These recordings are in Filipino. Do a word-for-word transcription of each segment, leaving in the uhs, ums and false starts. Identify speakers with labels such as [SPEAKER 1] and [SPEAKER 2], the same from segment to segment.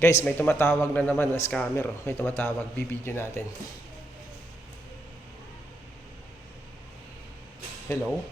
[SPEAKER 1] Guys, may tumatawag na naman na scammer. Oh. May tumatawag. Bibidyo natin. Hello?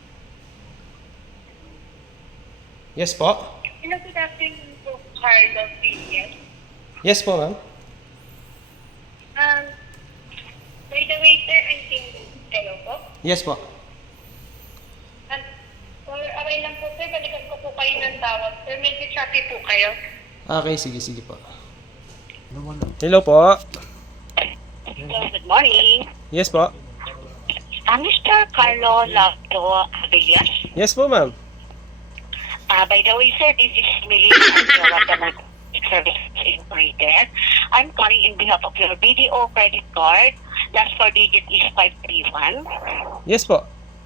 [SPEAKER 1] Yes po?
[SPEAKER 2] Hello, good afternoon po, Carlo Villas.
[SPEAKER 1] Yes po, ma'am.
[SPEAKER 2] Um, by the way, sir, I think, hello po.
[SPEAKER 1] Yes po.
[SPEAKER 2] Um, for away lang po, sir, balikan ko po kayo ng tawag. Sir, medyo choppy po kayo.
[SPEAKER 1] Okay, sige, sige po. Hello po.
[SPEAKER 2] Hello, good morning.
[SPEAKER 1] Yes po.
[SPEAKER 2] Uh, Mister Carlo Lacto Villas.
[SPEAKER 1] Yes po, ma'am.
[SPEAKER 2] Uh, by the way, sir, this is Millie from Service Incorporated. I'm calling in behalf of your B D O credit card. Last four digit is five three one.
[SPEAKER 1] Yes po.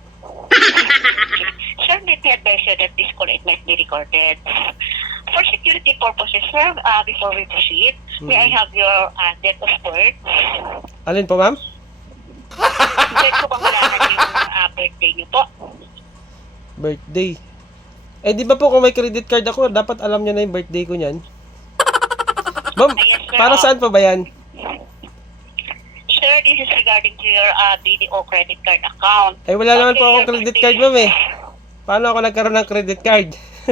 [SPEAKER 2] Sir, let me advise you that this call it might be recorded. For security purposes, sir, uh, before we proceed, mm-hmm. may I have your uh, date of birth?
[SPEAKER 1] Alin po, ma'am?
[SPEAKER 2] Date ko bang malaman yung uh, birthday niyo po?
[SPEAKER 1] Birthday. Eh, di ba po kung may credit card ako, dapat alam niyo na yung birthday ko niyan? Ma'am,
[SPEAKER 2] Yes, sir,
[SPEAKER 1] para
[SPEAKER 2] oh.
[SPEAKER 1] saan pa ba yan?
[SPEAKER 2] Sir, this is regarding to your uh, B D O credit card account.
[SPEAKER 1] Eh, wala naman
[SPEAKER 2] Okay,
[SPEAKER 1] po akong
[SPEAKER 2] your
[SPEAKER 1] credit
[SPEAKER 2] birthday-
[SPEAKER 1] card, ma'am eh. Paano ako nagkaroon ng credit card?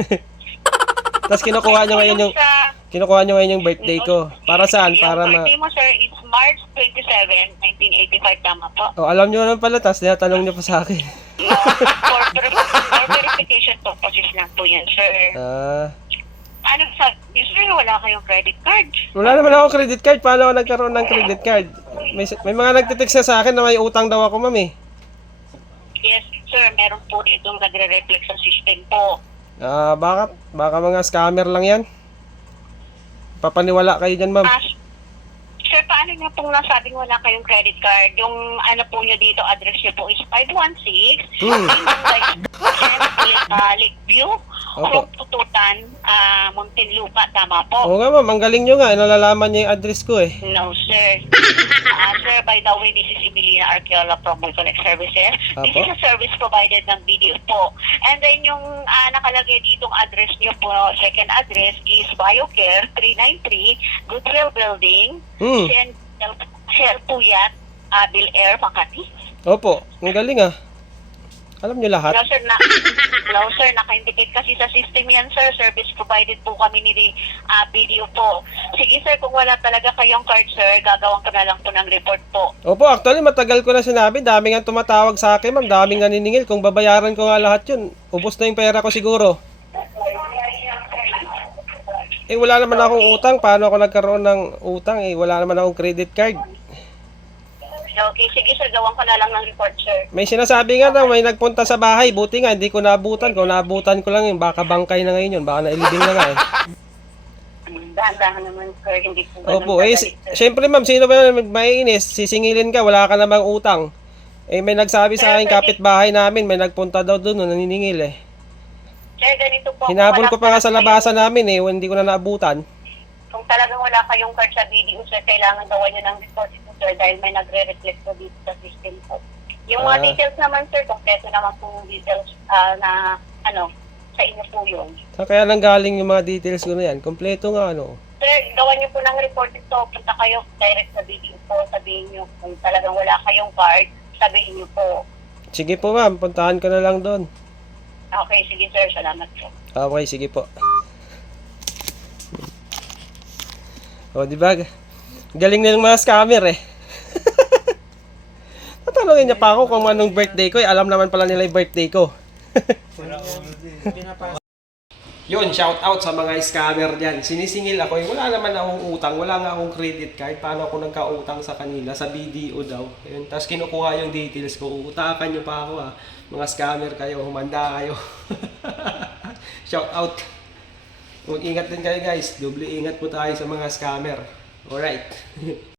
[SPEAKER 1] Tapos kinukuha niyo ngayon yung
[SPEAKER 2] Sa-
[SPEAKER 1] kinukuha niyo ngayon yung birthday ko. Para saan?
[SPEAKER 2] Yung
[SPEAKER 1] Para ma
[SPEAKER 2] birthday mo, sir, is March twenty-seventh, nineteen eighty-five, tama po?
[SPEAKER 1] Oh, alam niyo naman pala, tapos tinatanong niyo pa sa akin.
[SPEAKER 2] No, for, for verification purposes lang po yan, sir.
[SPEAKER 1] Ah,
[SPEAKER 2] Ano sa, sir, wala kayong credit card?
[SPEAKER 1] wala naman akong credit card. Paano ako nagkaroon ng credit card? May, may mga nagtitext na sa akin na may utang daw ako, ma'am eh.
[SPEAKER 2] Yes, sir, meron po ditong nagre-reflect sa system po.
[SPEAKER 1] Ah, baka baka mga scammer lang 'yan. Papaniwala kayo diyan, ma'am.
[SPEAKER 2] Ah, sir, paano nga pong nasabing wala kayong credit card? Yung ano po nyo dito, address nyo po is five one six,
[SPEAKER 1] Hmm.
[SPEAKER 2] uh, Lakeview,
[SPEAKER 1] Opo.
[SPEAKER 2] Tututan, uh, Muntinlupa, tama po?
[SPEAKER 1] Oo nga, ma'am. Ang galing nyo nga. Eh, nalalaman niya yung address ko eh.
[SPEAKER 2] No, sir. Uh, sir, by the way, this is Emilina Arqueola from Mulconnect Services. This
[SPEAKER 1] Apo.
[SPEAKER 2] is a service provided ng B D O po. And then yung uh, nakalagay ditong address nyo po, second address is BioCare three ninety-three, Goodwill Building,
[SPEAKER 1] Hmm.
[SPEAKER 2] Sen Sel Puyat, uh, Bill Air, Makati.
[SPEAKER 1] Opo. Ang galing ah. Alam nyo lahat.
[SPEAKER 2] No, sir, na, no, sir, naka-indicate kasi sa system yan, sir. Service provided po kami ni uh, B D O po. Sige, sir, kung wala talaga kayong card, sir, gagawin ko na lang po ng report po.
[SPEAKER 1] Opo, actually matagal ko na sinabi. Dami nga tumatawag sa akin, ma'am. Daming nga niningil. Kung babayaran ko nga lahat yun, ubos na yung pera ko siguro. Eh, wala naman akong utang. Paano ako nagkaroon ng utang? Eh, wala naman akong credit card.
[SPEAKER 2] Okay, sige, sir, gawan ko na lang ng report, sir.
[SPEAKER 1] May sinasabi nga daw, may nagpunta sa bahay. Buti nga, hindi ko naabutan. Kung naabutan ko lang yun, baka bangkay na ngayon yun. Baka nailibing na nga eh.
[SPEAKER 2] Dahan-dahan naman, sir, hindi po
[SPEAKER 1] Opo, eh, si- syempre ma'am, sino ba naman maiinis? Sisingilin ka, wala ka namang utang. Eh, may nagsabi sa akin, kapitbahay namin, may nagpunta daw doon, naniningil eh.
[SPEAKER 2] Sir, ganito po.
[SPEAKER 1] Hinabol
[SPEAKER 2] kung
[SPEAKER 1] ko pa nga
[SPEAKER 2] wala
[SPEAKER 1] sa
[SPEAKER 2] kayong-
[SPEAKER 1] labasan namin eh, hindi ko na naabutan.
[SPEAKER 2] Kung talagang wala kayong card sa B D O, sir, kailangan gawan nyo ng report ito, sir, dahil may nagre-reflect po dito sa system po. Yung mga
[SPEAKER 1] Ah.
[SPEAKER 2] details naman, sir, kompleto naman po yung details ah, na, ano, sa inyo po yun.
[SPEAKER 1] Sa kaya nang galing yung mga details ko na yan, kompleto nga ano.
[SPEAKER 2] Sir, gawan nyo po ng report ito, punta kayo direct sa B D O po, sabihin nyo kung talagang wala kayong card, sabihin nyo po.
[SPEAKER 1] Sige po ma'am, puntahan ko na lang doon.
[SPEAKER 2] Okay, sige, sir, salamat po.
[SPEAKER 1] Okay, sige po. O, di ba? Galing nilang mga scammer eh. Tatanungin niya pa ako kung anong birthday ko eh. Alam naman pala nila yung birthday ko. Yun, shout out sa mga scammer dyan. Sinisingil ako eh. Wala naman akong utang. Wala nga akong credit card. Paano ako nagka-utang sa kanila? Sa B D O daw. Yun. Tapos kinukuha yung details ko. Uutakan nyo pa ako ah. Mga scammer kayo. Humanda kayo. Shout out. Mag-ingat din kayo guys. Doble ingat po tayo sa mga scammer. Alright.